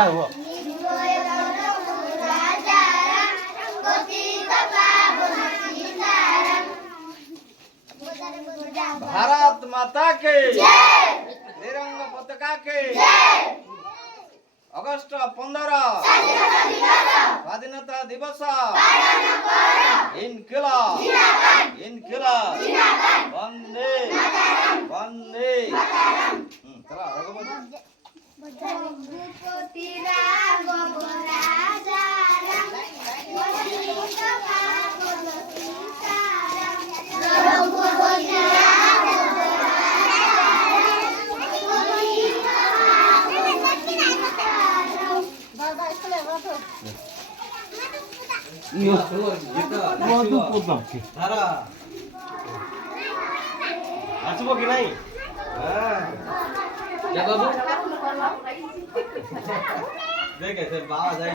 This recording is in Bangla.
गाव भारत माता के तिरंगा पताका के अगस्ट 15 स्वाधीनता दिवस इनकिलाब इनकिलाब वंदे वंदे चला रघुपति আসবো কি নাই বাবু দেখে বাবা যায়